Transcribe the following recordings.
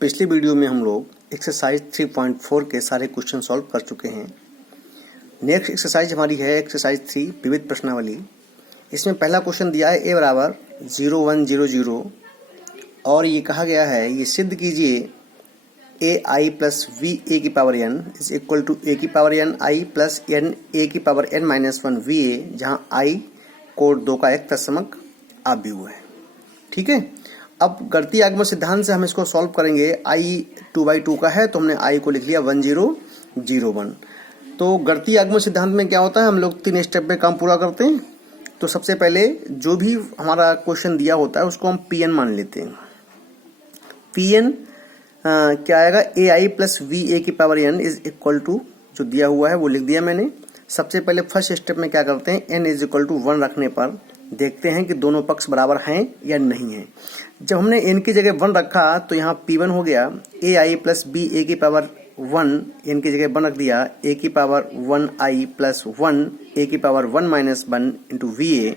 पिछले वीडियो में हम लोग एक्सरसाइज 3.4 के सारे क्वेश्चन सॉल्व कर चुके हैं। नेक्स्ट एक्सरसाइज हमारी है एक्सरसाइज 3 विविध प्रश्नावली। इसमें पहला क्वेश्चन दिया है a बराबर 0 1 0 0 और ये कहा गया है ये सिद्ध कीजिए a i plus v a की power n is equal to a की power n i plus n a की power n minus 1 v a, जहाँ i कोड 2 का एक तत्समक अवयव है। ठीक है, अब गणितीय आगमन सिद्धांत से हम इसको सॉल्व करेंगे। i 2/2 का है तो हमने i को लिख लिया 1 0 0 1। तो गणितीय आगमन सिद्धांत में क्या होता है, हम लोग 3 स्टेप में काम पूरा करते हैं। तो सबसे पहले जो भी हमारा क्वेश्चन दिया होता है उसको हम pn मान लेते हैं। pn क्या आएगा, ai प्लस वी ए की power n is equal to जो दिया हुआ है वो लिख दिया मैंने। सबसे पहले फर्स्ट स्टेप में क्या करते हैं, n इज इक्वल टू 1 रखने पर देखते हैं कि दोनों पक्ष बराबर हैं या नहीं है। जब हमने n की जगह 1 रखा तो यहाँ p1 हो गया ai प्लस बी ए की पावर 1, n की जगह 1 रख दिया a की पावर 1 i प्लस 1 a की पावर 1 माइनस 1 इंटू वी ए।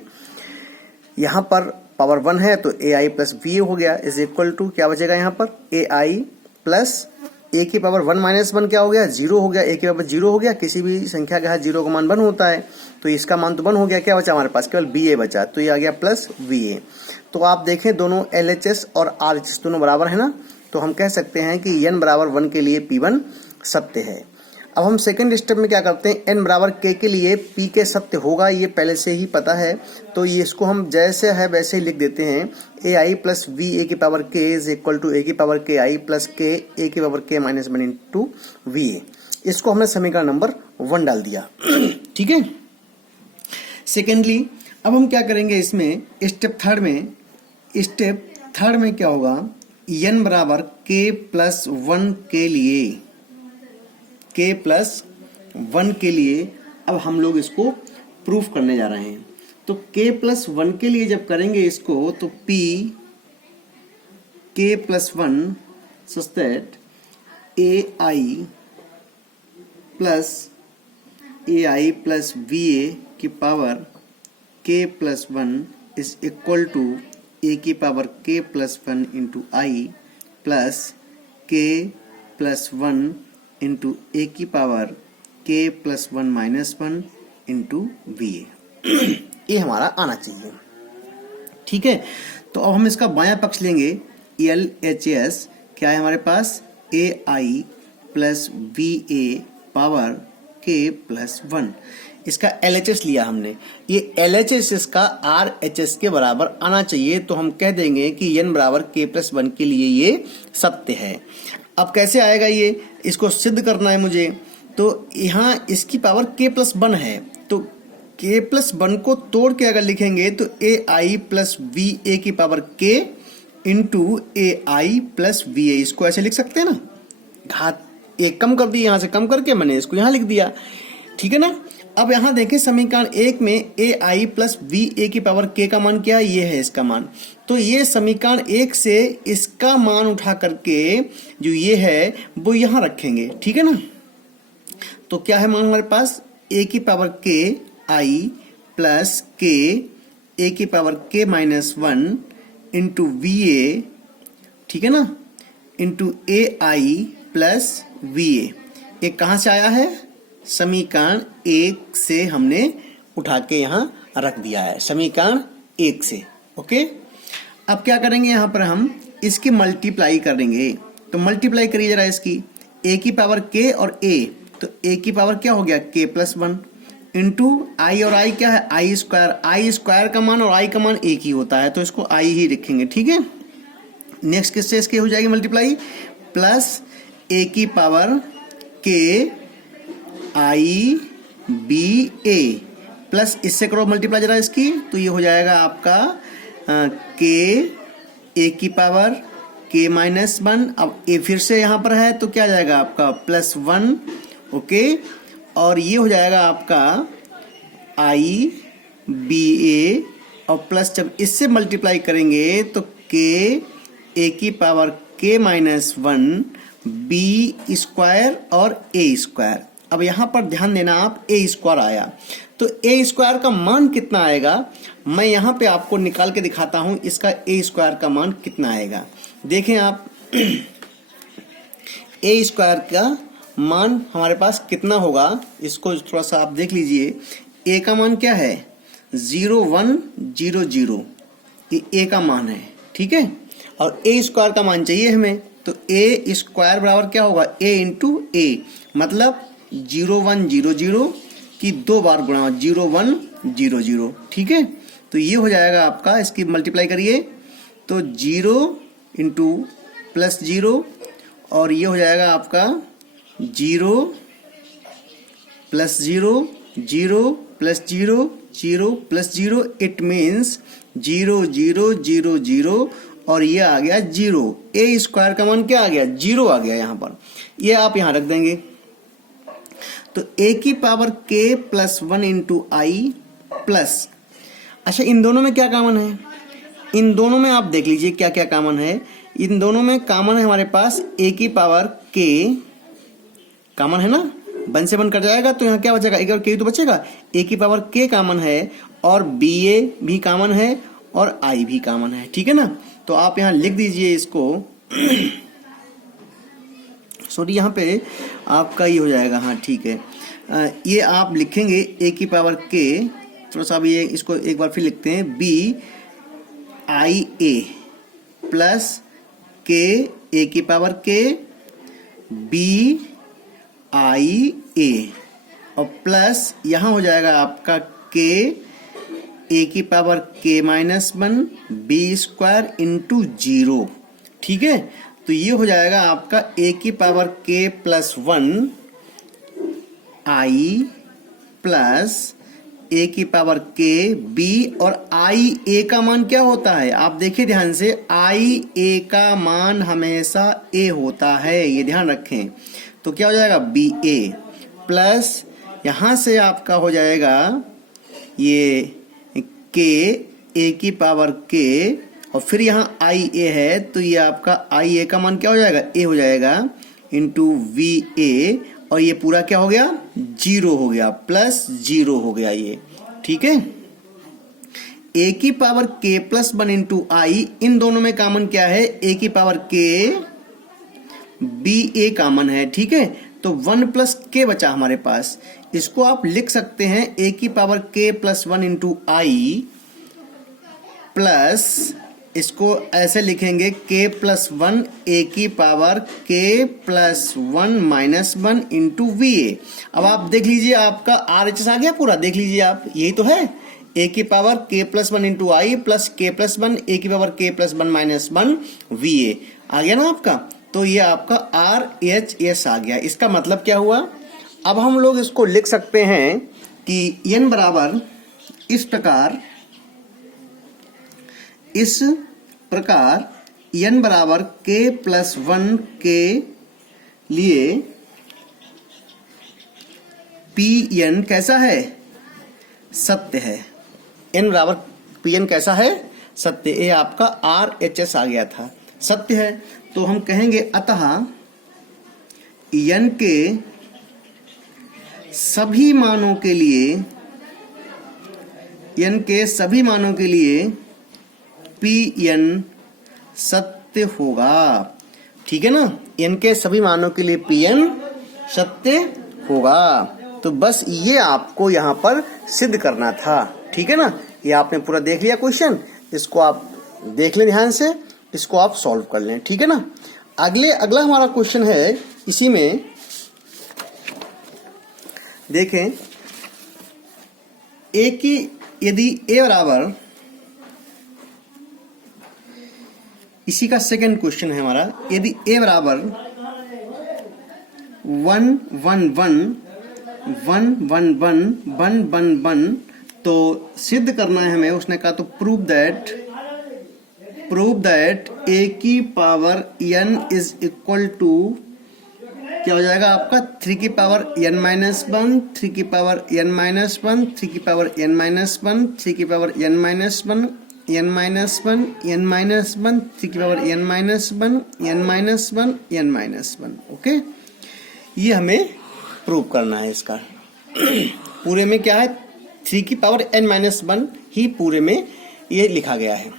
यहाँ पर पावर 1 है तो ai प्लस वी ए हो गया इज इक्वल टू क्या बचेगा यहाँ पर ai प्लस a की पावर 1 माइनस 1 क्या हो गया, 0 हो गया। a की पावर 0 हो गया, किसी भी संख्या का 0 का मान 1 होता है तो इसका मान तो 1 हो गया। क्या बचा हमारे पास, केवल ba बचा, तो ये आ गया प्लस va। तो आप देखें दोनों LHS और RHS दोनों बराबर है ना, तो हम कह सकते हैं कि n बराबर 1 के लिए P1 सत्य है। अब हम सेकंड स्टेप में क्या करते हैं, n बराबर k के लिए p के सत्य होगा, ये पहले से ही पता है तो ये इसको हम जैसे है वैसे ही लिख देते हैं। ai प्लस वी ए की power k is equal to a की power k i plus k a की power k minus 1 into V A. इसको हमने समीकरण नंबर 1 डाल दिया। ठीक है। सेकेंडली अब हम क्या करेंगे, इसमें स्टेप थर्ड में क्या होगा, n बराबर k प्लस 1 के लिए k प्लस 1 के लिए अब हम लोग इसको प्रूफ करने जा रहे हैं। तो k प्लस 1 के लिए जब करेंगे इसको तो p k plus 1 such that ai plus va की power k plus 1 is equal to a की power k plus 1 into I plus k plus 1 into A की power k plus 1 minus 1 into V A. ये हमारा आना चाहिए। ठीक है, तो अब हम इसका बायां पक्ष लेंगे। LHS क्या है हमारे पास, ai प्लस वी ए पावर k प्लस 1। इसका LHS लिया हमने, ये LHS इसका RHS के बराबर आना चाहिए। तो हम कह देंगे कि n बराबर k प्लस 1 के लिए ये सत्य है। अब कैसे आएगा ये, इसको सिद्ध करना है मुझे। तो यहाँ इसकी पावर k प्लस 1 है तो k प्लस 1 को तोड़ के अगर लिखेंगे तो ai प्लस वी ए की power k into ai plus V A, इसको ऐसे लिख सकते हैं ना, घात एक कम कर दी, यहाँ से कम करके मैंने इसको यहाँ लिख दिया। ठीक है ना। अब यहाँ देखें समीकरण 1 में ai प्लस वी ए की पावर k का मान क्या है, ये है इसका मान। तो ये समीकरण 1 से इसका मान उठा करके जो ये है वो यहाँ रखेंगे। ठीक है ना। तो क्या है मान हमारे पास, a की power k i plus k a की power k minus 1 into V ए, ठीक है ना, into A I plus V A. ये कहाँ से आया है, समीकरण 1 से हमने उठा के यहाँ रख दिया है, समीकरण 1 से। ओके, अब क्या करेंगे, यहाँ पर हम इसकी मल्टीप्लाई करेंगे। तो मल्टीप्लाई करिए जरा इसकी, a की पावर k और a, तो a की पावर क्या हो गया k प्लस 1 इंटू आई, और i क्या है आई स्क्वायर का मान और i का मान एक ही होता है तो इसको i ही लिखेंगे। ठीक है। नेक्स्ट किससे इसकी हो जाएगी मल्टीप्लाई, प्लस a की पावर k आई बी ए प्लस इससे करो मल्टीप्लाई जरा इसकी, तो ये हो जाएगा आपका k a की पावर k माइनस 1। अब a फिर से यहाँ पर है तो क्या जाएगा आपका प्लस 1। ओके, और ये हो जाएगा आपका आई बी ए, और प्लस जब इससे मल्टीप्लाई करेंगे तो k a की power k minus 1 B square और a स्क्वायर। अब यहाँ पर ध्यान देना आप, a स्क्वायर आया तो a स्क्वायर का मान कितना आएगा, मैं यहाँ पे आपको निकाल के दिखाता हूँ इसका a स्क्वायर का मान कितना आएगा। देखें आप ए स्क्वायर का मान हमारे पास कितना होगा, इसको थोड़ा सा आप देख लीजिए। ए का मान क्या है 0100, ये ए का मान है, ठीक है। और ए स्क्वायर का मान चाहिए हमें, तो ए स्क्वायर बराबर क्या होगा ए इंटू ए, मतलब 0100 की 2 बार गुणा 0100, ठीक है। तो ये हो जाएगा आपका, इसकी मल्टीप्लाई करिए तो 0 इंटू प्लस 0, और ये हो जाएगा आपका 0 plus 0, 0 plus 0, 0 plus 0, it means 0 0 0 0, और ये आ गया 0। ए स्क्वायर का मान क्या आ गया 0 आ गया यहाँ पर, ये आप यहाँ रख देंगे। तो ए की power k plus 1 into I plus, अच्छा इन दोनों में क्या कॉमन है, इन दोनों में आप देख लीजिए क्या क्या कॉमन है। इन दोनों में कॉमन है हमारे पास ए की पावर k, कॉमन है ना, 1 से 1 कट जाएगा तो यहाँ क्या बचेगा, एक और k तो बचेगा। ए की पावर k कॉमन है, और बी ए भी कॉमन है, और आई भी कॉमन है, ठीक है ना। तो आप यहाँ लिख दीजिए इसको सॉरी यहाँ पे आपका ये हो जाएगा, हाँ ठीक है। ये आप लिखेंगे ए की पावर k, थोड़ा सा ये इसको एक बार फिर लिखते हैं, B I A plus k A की power k B I A, और प्लस यहाँ हो जाएगा आपका k ए की power k minus 1 B square into 0, ठीक है। तो ये हो जाएगा आपका ए की पावर k प्लस 1 आई प्लस ए की पावर k b, और आई ए का मान क्या होता है आप देखिए ध्यान से, आई ए का मान हमेशा a होता है, ये ध्यान रखें। तो क्या हो जाएगा बी ए प्लस यहां से आपका हो जाएगा ये k ए की पावर k, और फिर यहाँ आई ए है, तो ये आपका आई ए का मान क्या हो जाएगा a हो जाएगा इंटू वी ए, और ये पूरा क्या हो गया 0 हो गया, प्लस 0 हो गया ये, ठीक है। ए की पावर k प्लस 1 इंटू आई, इन दोनों में कॉमन क्या है, ए की पावर k बी ए कॉमन है, ठीक है। तो 1 प्लस k बचा हमारे पास, इसको आप लिख सकते हैं ए की power k plus 1 into I, plus इसको ऐसे लिखेंगे k प्लस 1 ए की power k plus 1 minus 1 into V ए। अब आप देख लीजिए आपका आर एच एस आ गया पूरा, देख लीजिए आप, यही तो है ए की power k plus 1 into I plus k plus 1 A की power k plus 1 minus 1 V A आ गया ना आपका। तो ये आपका आर एच एस आ गया। इसका मतलब क्या हुआ, अब हम लोग इसको लिख सकते हैं कि n बराबर इस प्रकार n बराबर k प्लस 1 के लिए Pn कैसा है, सत्य है। n बराबर Pn कैसा है, सत्य। ये आपका आर एच एस आ गया था, सत्य है। तो हम कहेंगे अतः n के सभी मानों के लिए, n के सभी मानों के लिए Pn सत्य होगा, ठीक है ना। n के सभी मानों के लिए Pn सत्य होगा। तो बस ये आपको यहाँ पर सिद्ध करना था, ठीक है ना। ये आपने पूरा देख लिया क्वेश्चन, इसको आप देख लें ध्यान से, इसको आप सॉल्व कर लें, ठीक है ना। अगला हमारा क्वेश्चन है, इसी में देखें ए की, यदि ए बराबर, इसी का सेकंड क्वेश्चन है हमारा, यदि ए बराबर 1 1 1 1 1 1 1 1 1, तो सिद्ध करना है हमें। उसने कहा तो प्रूव दैट ए की power n is equal to, क्या हो जाएगा आपका 3 की पावर n माइनस 1, 3 की पावर n माइनस 1, 3 की पावर n माइनस 1, 3 की power n minus 1, n minus 1, n minus 1, 3 की power n minus 1, n minus 1, n minus 1। Okay, ये हमें प्रूव करना है। इसका पूरे में क्या है, 3 की पावर n माइनस 1 ही पूरे में ये लिखा गया है।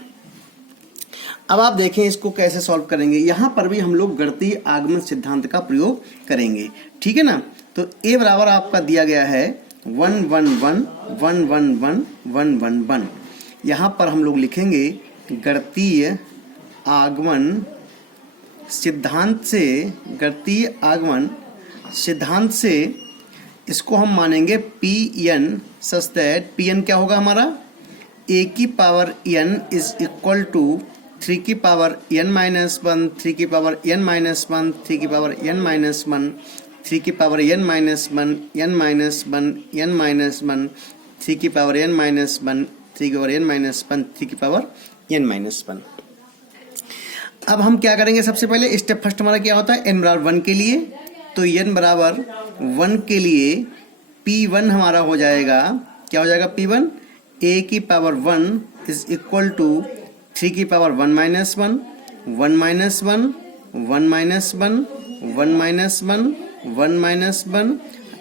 अब आप देखें इसको कैसे सॉल्व करेंगे। यहाँ पर भी हम लोग गणितीय आगमन सिद्धांत का प्रयोग करेंगे, ठीक है ना। तो ए बराबर आपका दिया गया है 1 1 1 1 1 1 1 1 1। यहाँ पर हम लोग लिखेंगे गणितीय आगमन सिद्धांत से, गणितीय आगमन सिद्धांत से इसको हम मानेंगे P N such that P N क्या होगा हमारा, ए की power N is equal to 3 की पावर n माइनस 1, 3 की पावर n माइनस 1, 3 की पावर n माइनस 1, 3 की power n minus 1, n minus 1, n minus 1, 3 की पावर n माइनस 1, 3 की पावर n माइनस 1, 3 की पावर n माइनस 1। अब हम क्या करेंगे, सबसे पहले स्टेप फर्स्ट हमारा क्या होता है, n बराबर 1 के लिए, तो n बराबर 1 के लिए P1 हमारा हो जाएगा, क्या हो जाएगा P1, a की पावर 1 इज इक्वल टू 3 की power 1 minus 1, 1 minus 1, 1 minus 1, 1 minus 1, 1 minus 1,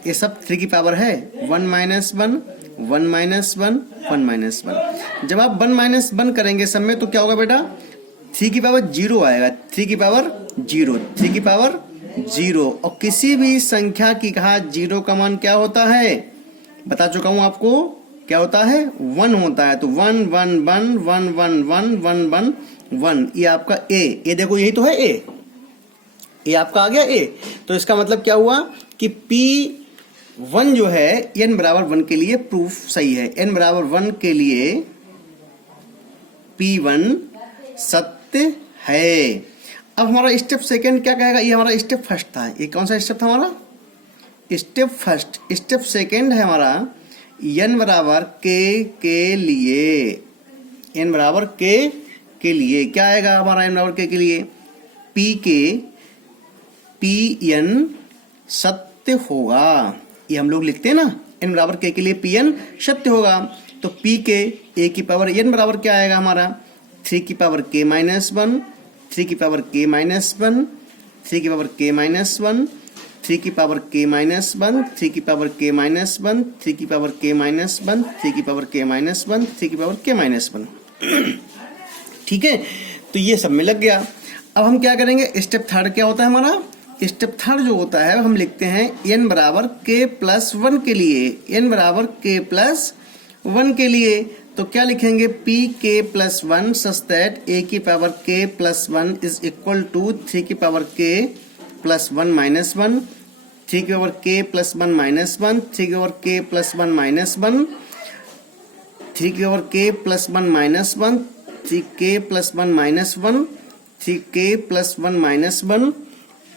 ये सब 3 की पावर है, 1 माइनस 1, 1 माइनस 1, 1 माइनस 1। जब आप 1 माइनस 1 करेंगे सब में तो क्या होगा बेटा, 3 की पावर 0 आएगा, 3 की पावर 0, 3 की पावर 0। और किसी भी संख्या की घात 0 का मान क्या होता है, बता चुका हूं आपको, क्या होता है 1 होता है। तो 1 1 1 1 1 1 1 1 1, ये आपका ए देखो यही तो है ए आपका आ गया ए। तो इसका मतलब क्या हुआ कि P1 जो है n बराबर 1 के लिए प्रूफ सही है, n बराबर 1 के लिए P1 सत्य है। अब हमारा स्टेप सेकंड क्या कहेगा, ये हमारा स्टेप फर्स्ट था, ये कौन सा स्टेप था हमारा, स्टेप फर्स्ट। स्टेप सेकंड है हमारा n बराबर के लिए, n बराबर के लिए क्या आएगा हमारा, n बराबर के लिए Pn सत्य होगा, ये हम लोग लिखते हैं ना, n बराबर के लिए Pn सत्य होगा। तो P के a की पावर n बराबर क्या आएगा हमारा, 3 की पावर k माइनस 1, 3 की पावर k माइनस 1, 3 की पावर k माइनस 1, 3 की पावर k माइनस 1, 3 की पावर k माइनस 1, 3 की पावर k माइनस 1, 3 की पावर k माइनस 1, 3 की पावर k माइनस 1। ठीक है, तो ये सब में लग गया। अब हम क्या करेंगे, स्टेप थर्ड क्या होता है हमारा, स्टेप थर्ड जो होता है हम लिखते हैं n बराबर k प्लस 1 के लिए, n बराबर k प्लस 1 के लिए। तो क्या लिखेंगे, p k plus 1 such that a की power k plus 1 is equal to 3 की पावर k प्लस 1 माइनस 1, 3 की पावर k प्लस 1 माइनस 1, 3 की पावर k प्लस 1 माइनस 1, 3 की power k plus 1 minus 1, 3k plus 1 minus 1, 3k plus 1 minus 1,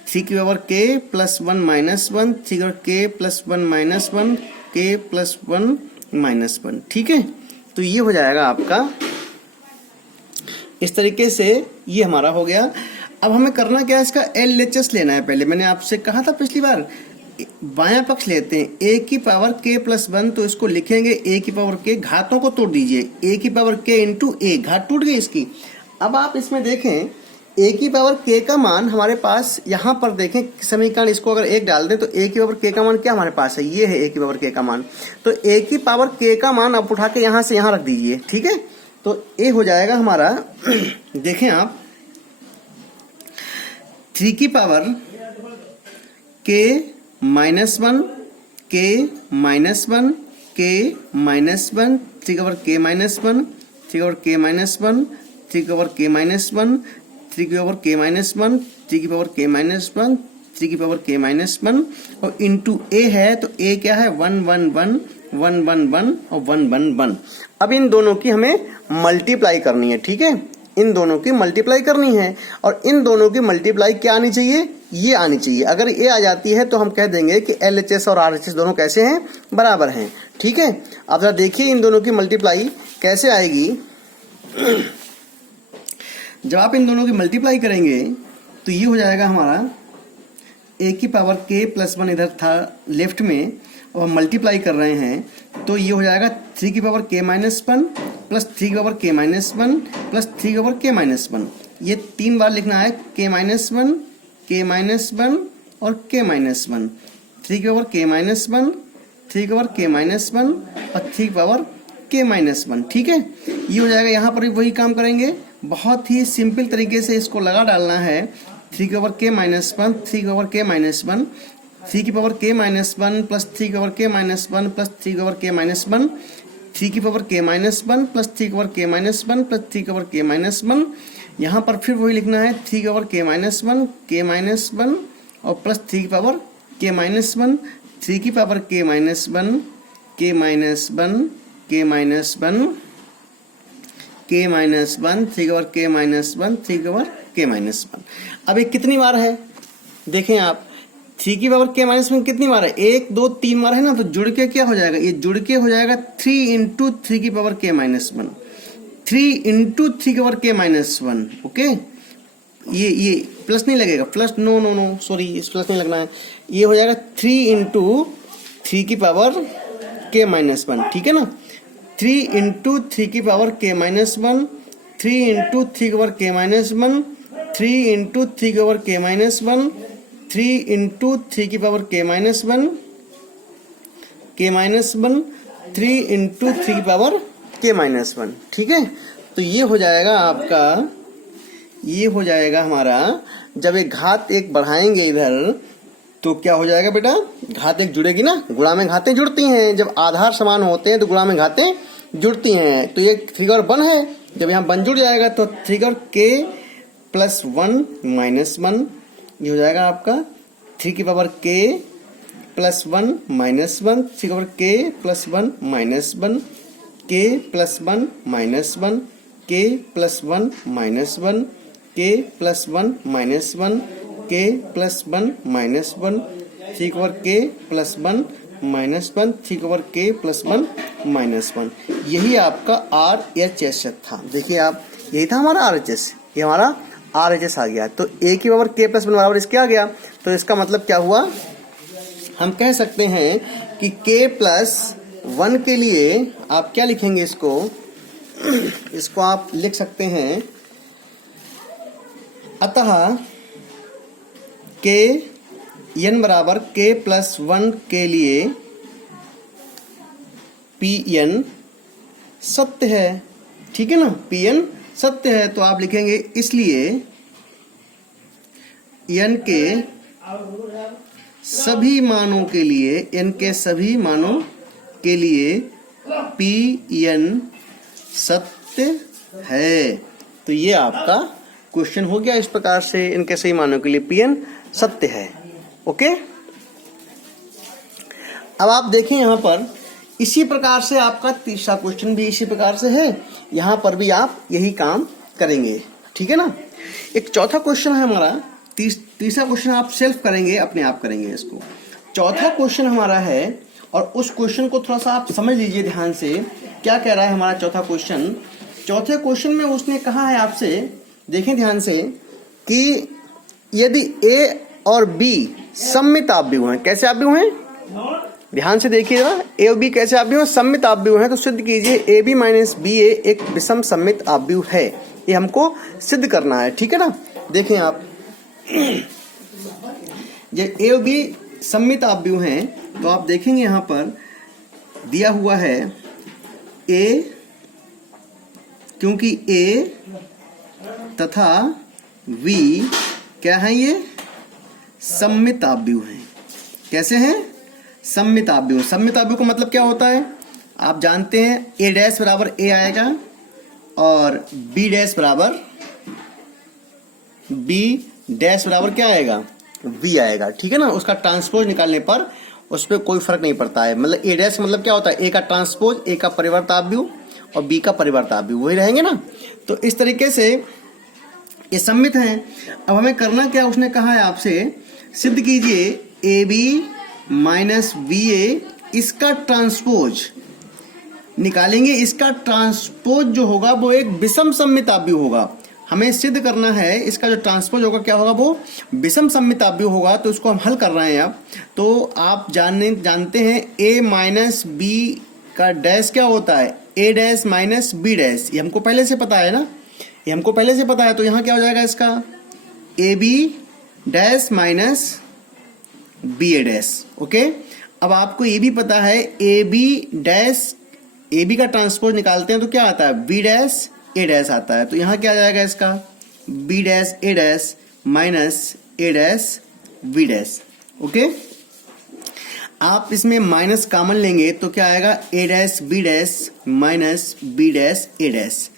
3 की power k plus 1 minus 1, 3 की power k plus 1 minus 1, k plus 1 minus 1। ठीक है, तो ये हो जाएगा आपका, इस तरीके से ये हमारा हो गया। अब हमें करना क्या है, इसका LHS लेना है। पहले मैंने आपसे कहा था पिछली बार, बायां पक्ष लेते हैं, a की पावर k प्लस 1, तो इसको लिखेंगे a की पावर k, घातों को तोड़ दीजिए, a की पावर k इंटू a, घात टूट गई इसकी। अब आप इसमें देखें a की पावर k का मान हमारे पास, यहाँ पर देखें समीकरण, इसको अगर 1 डाल दें तो a की पावर k का मान क्या हमारे पास है, ये है a की पावर k का मान। तो a की पावर k का मान आप उठा के यहाँ से यहाँ रख दीजिए। ठीक है, तो a हो जाएगा हमारा देखें आप 3 की power k minus 1, k minus 1, k minus 1, 3 की पावर k माइनस 1, 3 की पावर k माइनस 1, 3 की पावर k माइनस 1, 3 की पावर k माइनस 1, 3 की पावर k माइनस 1, 3 की पावर k माइनस 1, और इंटू a है, तो a क्या है 1 1 1 1 1 1 और 1 1 1। अब इन दोनों की हमें मल्टीप्लाई करनी है। ठीक है, इन दोनों की मल्टीप्लाई करनी है, और इन दोनों की मल्टीप्लाई क्या आनी चाहिए, ये आनी चाहिए। अगर ये आ जाती है तो हम कह देंगे कि LHS और RHS दोनों कैसे हैं, बराबर हैं। ठीक है, अब जरा देखिए इन दोनों की मल्टीप्लाई कैसे आएगी। जब आप इन दोनों की मल्टीप्लाई करेंगे तो ये हो जाएगा हमारा a की पावर k प्लस 1 इधर था लेफ्ट में, और हम मल्टीप्लाई कर रहे हैं, तो ये हो जाएगा 3 की पावर k माइनस 1 प्लस 3 की पावर k माइनस 1 प्लस 3 की पावर k माइनस 1। ये 3 बार लिखना है, k माइनस 1, k माइनस 1 और k माइनस 1, 3 की पावर k माइनस 1, 3 की पावर k माइनस 1 और 3 की पावर k माइनस 1। ठीक है, ये हो जाएगा। यहाँ पर भी वही काम करेंगे, बहुत ही सिंपल तरीके से इसको लगा डालना है। 3 की पावर k माइनस 1, 3 की पावर k माइनस 1, 3 की पावर k माइनस 1 प्लस 3 की पावर k माइनस 1 प्लस 3 की पावर k माइनस 1, 3 की पावर k माइनस 1 प्लस 3 की पावर k माइनस 1 प्लस 3 की पावर k माइनस 1। यहाँ पर फिर वही लिखना है 3 की power k minus 1, k minus 1 और प्लस 3 की पावर k माइनस 1, 3 की power k minus 1, k minus 1, k minus 1, k minus 1, 3 की पावर k माइनस 1, 3 की पावर k माइनस 1। अब ये कितनी बार है देखें आप, 3 की पावर k माइनस 1 कितनी बार है, 1 2 3 बार है ना, तो जुड़ के क्या हो जाएगा, ये जुड़ के हो जाएगा 3 इंटू 3 की पावर k माइनस 1, 3 इंटू 3 की पावर k माइनस 1। ओके, ये प्लस नहीं लगेगा, plus no no no sorry, इस प्लस नहीं लगना है, ये हो जाएगा 3 इंटू 3 की पावर k माइनस 1, ठीक है ना। 3 इंटू 3 की पावर k माइनस 1, 3 इंटू 3 की पावर k माइनस 1, 3 इंटू 3 की पावर k माइनस 1, 3 इंटू 3 की power k minus 1, k minus 1, 3 into 3 की पावर k माइनस 1, ठीक है। तो ये हो जाएगा आपका, ये हो जाएगा हमारा, जब एक घात एक बढ़ाएंगे इधर तो क्या हो जाएगा बेटा, घात एक जुड़ेगी ना, गुणा में घातें जुड़ती हैं, जब आधार समान होते हैं तो गुणा में घातें जुड़ती हैं। तो ये 3 और 1 है, जब यहाँ 1 जुड़ जाएगा तो 3 और k प्लस 1 माइनस 1, ये हो जाएगा आपका 3 की पावर k प्लस 1 माइनस 1, 3 की power k plus 1 minus 1, k plus 1 minus 1, k plus 1 minus 1, k plus 1 minus 1, k plus 1 minus 1, 3 की पावर k प्लस 1 माइनस 1, 3 की पावर k प्लस 1 माइनस 1। यही आपका RHS था। देखिए आप, यही था हमारा RHS, ये हमारा RHS आ गया। तो a की पावर k प्लस 1 बराबर इसके आ गया। तो इसका मतलब क्या हुआ, हम कह सकते हैं कि k प्लस 1 के लिए आप क्या लिखेंगे, इसको आप लिख सकते हैं, अतः k n बराबर k प्लस 1 के लिए Pn सत्य है, ठीक है ना, Pn सत्य है। तो आप लिखेंगे इसलिए n के सभी मानों के लिए, n के सभी मानों के लिए Pn सत्य है। तो ये आपका क्वेश्चन हो गया इस प्रकार से, इनके सही मानों के लिए Pn सत्य है। ओके, अब आप देखें यहाँ पर इसी प्रकार से आपका तीसरा क्वेश्चन भी इसी प्रकार से है, यहाँ पर भी आप यही काम करेंगे, ठीक है ना। एक चौथा क्वेश्चन है हमारा, तीसरा क्वेश्चन आप सेल्फ करेंगे, अपने आप करेंगे इसको। चौथा क्वेश्चन हमारा है, और उस क्वेश्चन को थोड़ा सा आप समझ लीजिए ध्यान से, क्या कह रहा है हमारा चौथा क्वेश्चन। चौथे क्वेश्चन में उसने कहा है आपसे, देखें ध्यान से, कि यदि a और b सममित आव्यूह हैं, कैसे आव्यूह हैं, ध्यान से देखिएगा, a और b कैसे आव्यूह हैं, सममित आव्यूह हैं, तो सिद्ध कीजिए ab माइनस ba एक विषम सममित आव्यूह है। ये हमको सिद्ध करना है, ठीक है ना। देखें आप, जब a और b सममित आव्यूह हैं तो आप देखेंगे यहाँ पर दिया हुआ है a, क्योंकि a तथा v क्या है, ये सममित आव्यूह हैं। कैसे हैं, सममित आव्यूह। सममित आव्यूह का मतलब क्या होता है, आप जानते हैं a डैश बराबर a आएगा और b डैश बराबर क्या आएगा, v आएगा, ठीक है ना। उसका ट्रांसपोज निकालने पर उस पर कोई फर्क नहीं पड़ता है। मतलब a डैश मतलब क्या होता है, a का ट्रांसपोज, a का परिवर्त आव्यूह और b का परिवर्त आव्यूह, वही रहेंगे ना। तो इस तरीके से ये सममित हैं। अब हमें करना क्या, उसने कहा है आपसे, सिद्ध कीजिए ab माइनस ba, इसका ट्रांसपोज निकालेंगे, इसका ट्रांसपोज जो होगा वो एक विषम सममित आव्यूह होगा। हमें सिद्ध करना है इसका जो ट्रांसपोज होगा क्या होगा, वो विषम सममित आव्यूह होगा। तो उसको हम हल कर रहे हैं अब। तो आप जानते हैं a माइनस b का डैश क्या होता है, a dash minus b dash, ये हमको पहले से पता है ना, ये हमको पहले से पता है। तो यहाँ क्या हो जाएगा इसका, ab dash minus ba dash. Okay, अब आपको ये भी पता है ab डैश, ab का ट्रांसपोज निकालते हैं तो क्या आता है, b डैश ए डैश आता है, तो यहाँ क्या आ जाएगा इसका B dash A dash minus A dash B dash. Okay, आप इसमें माइनस कॉमन लेंगे तो क्या आएगा A dash B dash minus B dash A dash.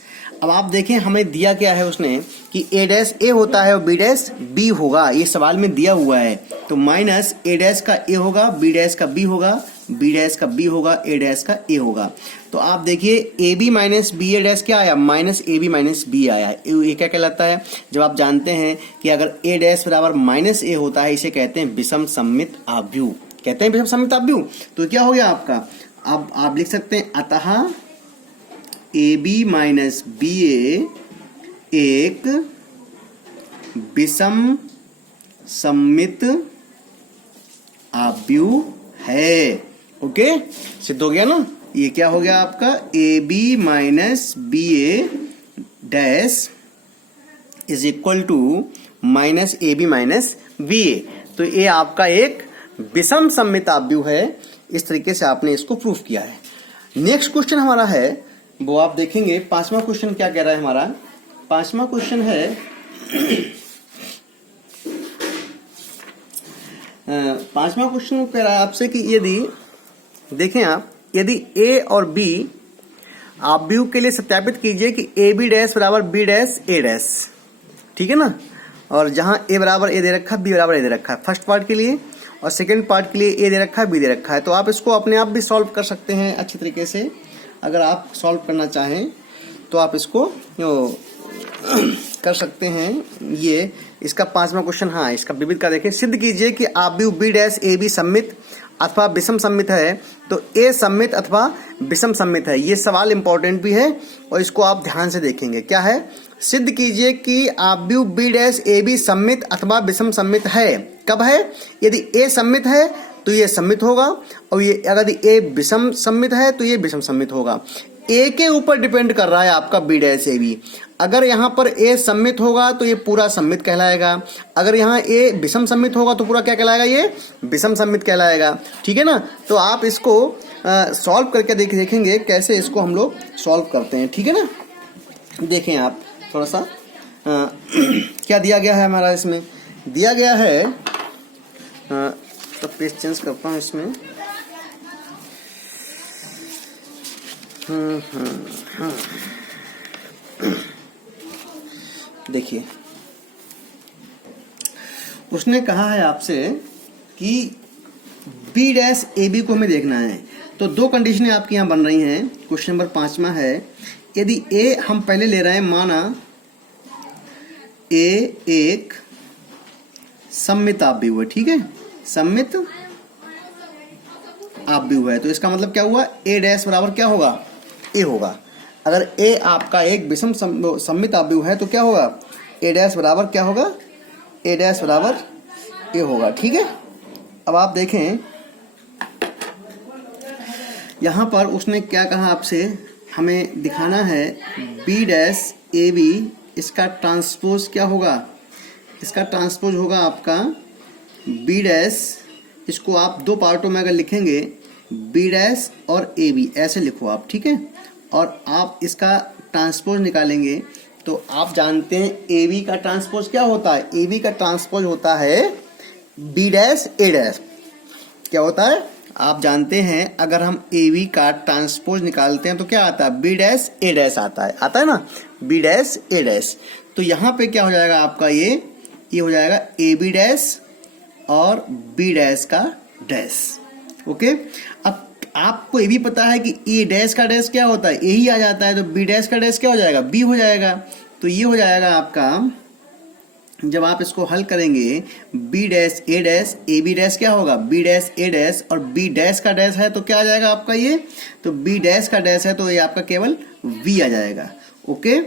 अब आप देखें हमें दिया क्या है उसने कि ए डैश ए होता है और बी डैश बी होगा, ये सवाल में दिया हुआ है। तो माइनस ए डैश का ए होगा, बी डैश का बी होगा, बी डैश का बी होगा, ए डैश का ए होगा। तो आप देखिए A B minus B A dash क्या आया, minus A B minus B आया। ये क्या कहलाता है, जब आप जानते हैं कि अगर ए डैश बराबर माइनस ए होता है, इसे कहते हैं विषम सममित आव्यूह, कहते हैं विषम सममित आव्यूह। तो क्या हो गया आपका, अब आप लिख सकते हैं अतः ए बी माइनस बी ए एक विषम सममित आव्यूह है। ओके, सिद्ध हो गया ना। ये क्या हो गया आपका A B minus B A dash is equal to minus A B minus B A. तो ये आपका एक विषम सममित आव्यूह है। इस तरीके से आपने इसको प्रूफ किया है। नेक्स्ट क्वेश्चन हमारा है वो आप देखेंगे, पांचवा क्वेश्चन क्या कह रहा है हमारा। पांचवा क्वेश्चन है पांचवा क्वेश्चन कह रहा है आपसे कि यदि देखें आप, यदि ए और बी आव्यूह के लिए सत्यापित कीजिए कि ए बी डैश बराबर बी डैश ए डैश, ठीक है ना। और जहां ए बराबर ए दे रखा है, बी बराबर ए दे रखा है फर्स्ट पार्ट के लिए, और सेकंड पार्ट के लिए ए दे रखा है, बी दे रखा है। तो आप इसको अपने आप भी सॉल्व कर सकते हैं अच्छे तरीके से। अगर आप सॉल्व करना चाहें तो आप इसको कर सकते हैं। ये इसका पांचवा क्वेश्चन, हाँ इसका विविध का देखें। सिद्ध कीजिए कि आव्यूह बी डैश ए बी सममित अथवा विषम सममित है। तो ए सममित अथवा विषम सममित है, ये सवाल इंपॉर्टेंट भी है और इसको आप ध्यान से देखेंगे। क्या है, सिद्ध कीजिए कि आव्यूह बी डैश ए बी सममित अथवा विषम सममित है। कब है, यदि ए सममित है तो ये सममित होगा, और ये अगर ए विषम सममित है तो ये विषम सममित होगा। ए के ऊपर डिपेंड कर रहा है आपका बी डैश ए बी। अगर यहाँ पर ए सममित होगा तो ये पूरा सममित कहलाएगा, अगर यहाँ ए विषम सममित होगा तो पूरा क्या कहलाएगा, ये विषम सममित कहलाएगा। ठीक है ना। तो आप इसको सॉल्व करके देखेंगे कैसे इसको हम लोग सॉल्व करते हैं। ठीक है ना। देखें आप थोड़ा सा क्या दिया गया है हमारा, इसमें दिया गया है तो पेज चेंज करता हूँ इसमें। देखिए उसने कहा है आपसे कि बी डैश ए बी को हमें देखना है। तो दो कंडीशनें आपकी यहाँ बन रही हैं। क्वेश्चन नंबर 5वां है, यदि ए हम पहले ले रहे हैं, माना ए एक सममित आव्यूह है, ठीक है, सममित आव्यूह है। तो इसका मतलब क्या हुआ, ए डैश बराबर क्या होगा, ए होगा। अगर ए आपका एक विषम सममित आव्यूह है तो क्या होगा, ए डैश बराबर क्या होगा, ए डैश बराबर ए होगा। ठीक है। अब आप देखें यहां पर उसने क्या कहा आपसे, हमें दिखाना है बी डैश ए बी, इसका ट्रांसपोज क्या होगा, इसका ट्रांसपोज होगा आपका बी डैश, इसको आप दो पार्टों में अगर लिखेंगे बी डैश और ए बी ऐसे लिखो आप, ठीक है। और आप इसका ट्रांसपोज निकालेंगे तो आप जानते हैं ए बी का ट्रांसपोज क्या होता है, ए बी का ट्रांसपोज होता है बी डैश ए डैश। क्या होता है आप जानते हैं, अगर हम ए बी का ट्रांसपोज निकालते हैं तो क्या आता है, बी डैश ए डैश आता है ना, बी डैश ए डैश। तो यहाँ पे क्या हो जाएगा आपका, ये हो जाएगा ए बी डैश और बी डैश का डैश। ओके। अब आपको ये भी पता है कि ए डैश का डैश क्या होता है, ए ही आ जाता है, तो बी डैश का डैश क्या हो जाएगा, बी हो जाएगा। तो ये हो जाएगा आपका, जब आप इसको हल करेंगे B dash A dash, A B dash क्या होगा, बी डैश ए डैश, और बी डैश का डैश है तो क्या आ जाएगा आपका, ये तो बी डैश का डैश है तो ये आपका केवल वी आ जाएगा। ओके।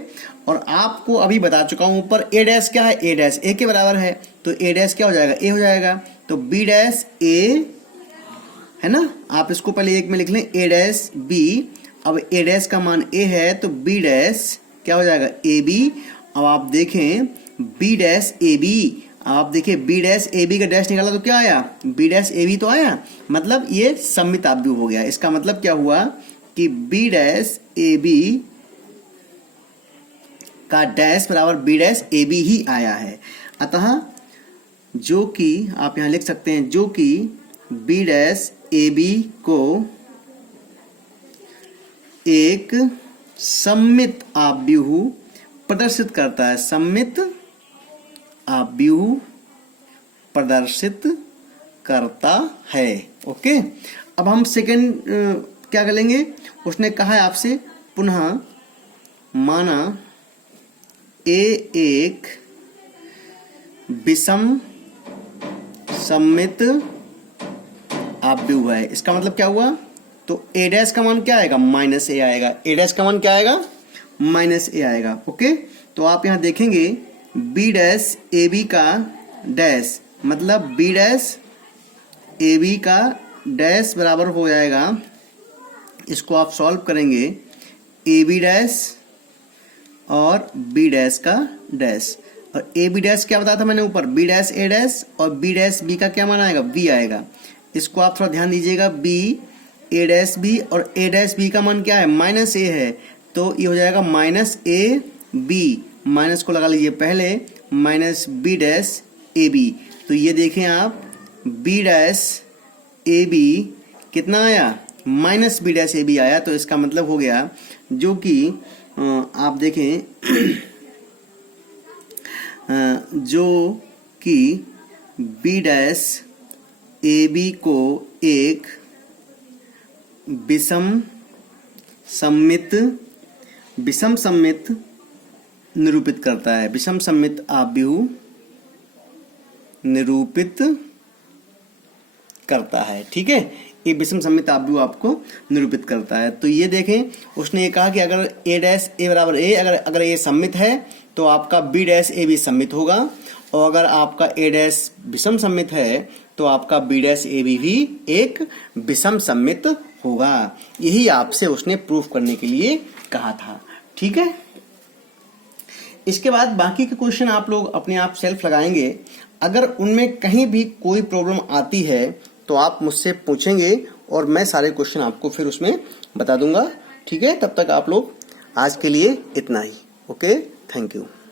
और आपको अभी बता चुका हूं ऊपर ए डैश क्या है, ए डैश ए के बराबर है, तो ए डैश क्या हो जाएगा, ए हो जाएगा। तो बी डैश ए है ना, आप इसको पहले एक में लिख लें, ए डैश बी। अब ए डैश का मान ए है तो बी डैश क्या हो जाएगा, ए बी। अब आप देखें बी डैश ए बी, आप देखिए बी डैश ए बी का डैश निकाला तो क्या आया, बी डैश ए बी तो आया, मतलब ये सममित आव्यूह हो गया। इसका मतलब क्या हुआ कि बी डैश ए बी का डैश बराबर बी डैश ए बी ही आया है। अतः जो कि आप यहां लिख सकते हैं, जो कि बी डैश ए बी को एक सममित आव्यूह प्रदर्शित करता है, सममित आव्यूह प्रदर्शित करता है। ओके, अब हम सेकंड क्या करेंगे, उसने कहा है आपसे पुनः माना ए एक विषम सममित आव्यूह है। इसका मतलब क्या हुआ, तो ए डैश का मान क्या आएगा, माइनस ए आएगा। ए डैश का मान क्या आएगा, माइनस ए आएगा। ओके, तो आप यहां देखेंगे बी डैश ए बी का डैश मतलब बी डैश ए बी का डैश बराबर हो जाएगा, इसको आप सॉल्व करेंगे, ए बी डैश और बी डैश का डैश। और ए बी डैश क्या बताया था मैंने ऊपर, बी डैश ए डैश, और बी डैश बी का क्या मान आएगा, बी आएगा। इसको आप थोड़ा ध्यान दीजिएगा, बी ए डैश बी और ए डैश बी का मान क्या है, माइनस ए है, तो ये हो जाएगा माइनस ए बी, माइनस को लगा लीजिए पहले, minus B dash A B. तो ये देखें आप, बी डैश ए बी कितना आया, minus B dash A B आया। तो इसका मतलब हो गया जो कि आप देखें जो कि बी डैश ए बी को एक विषम सममित निरूपित करता है, विषम सममित आव्यूह निरूपित करता है। ठीक है, एक विषम सममित आव्यूह आपको निरूपित करता है। तो ये देखें, उसने ये कहा कि अगर ए डैश ए बराबर ए, अगर ए सममित है तो आपका बी डैश ए भी सममित होगा, और अगर आपका ए डैश विषम सममित है तो आपका बी डैश ए बी भी एक विषम सममित होगा। यही आपसे उसने प्रूफ करने के लिए कहा था। ठीक है, इसके बाद बाकी के क्वेश्चन आप लोग अपने आप सेल्फ लगाएंगे। अगर उनमें कहीं भी कोई प्रॉब्लम आती है तो आप मुझसे पूछेंगे और मैं सारे क्वेश्चन आपको फिर उसमें बता दूंगा। ठीक है, तब तक आप लोग आज के लिए इतना ही। Okay, thank you.